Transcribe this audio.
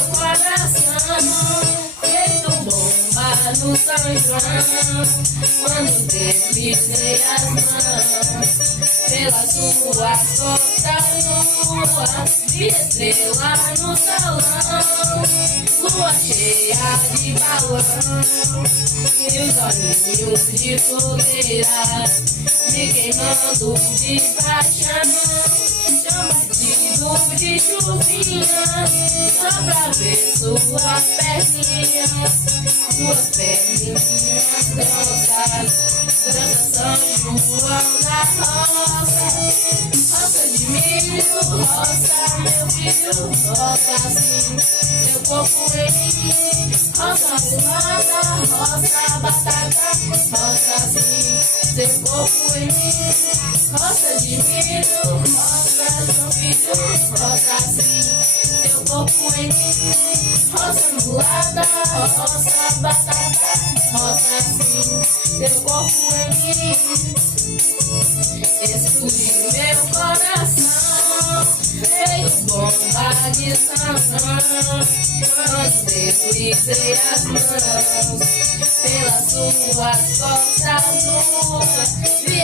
meu coração, feito bomba no São João. Quando deslizei as mãos pelas ruas todas nuas, vi estrela no salão, lua cheia de balão, e os olhinhos de floreira me queimando de paixão. Chama de chuvinha, só pra ver suas perninhas grossas, dança São João na roça. Roça de milho, roça, meu filho, roça assim, seu corpo em mim. Roça fumada, roça batata, roça assim, seu corpo em mim. Roça de milho, roça, meu filho, roça assim, seu corpo em mim. Roça mulata, roça batata, roça assim, seu corpo em mim. Explodiu meu coração, feito bomba de São. Quando deslizei as mãos pelas suas costas nuas, vi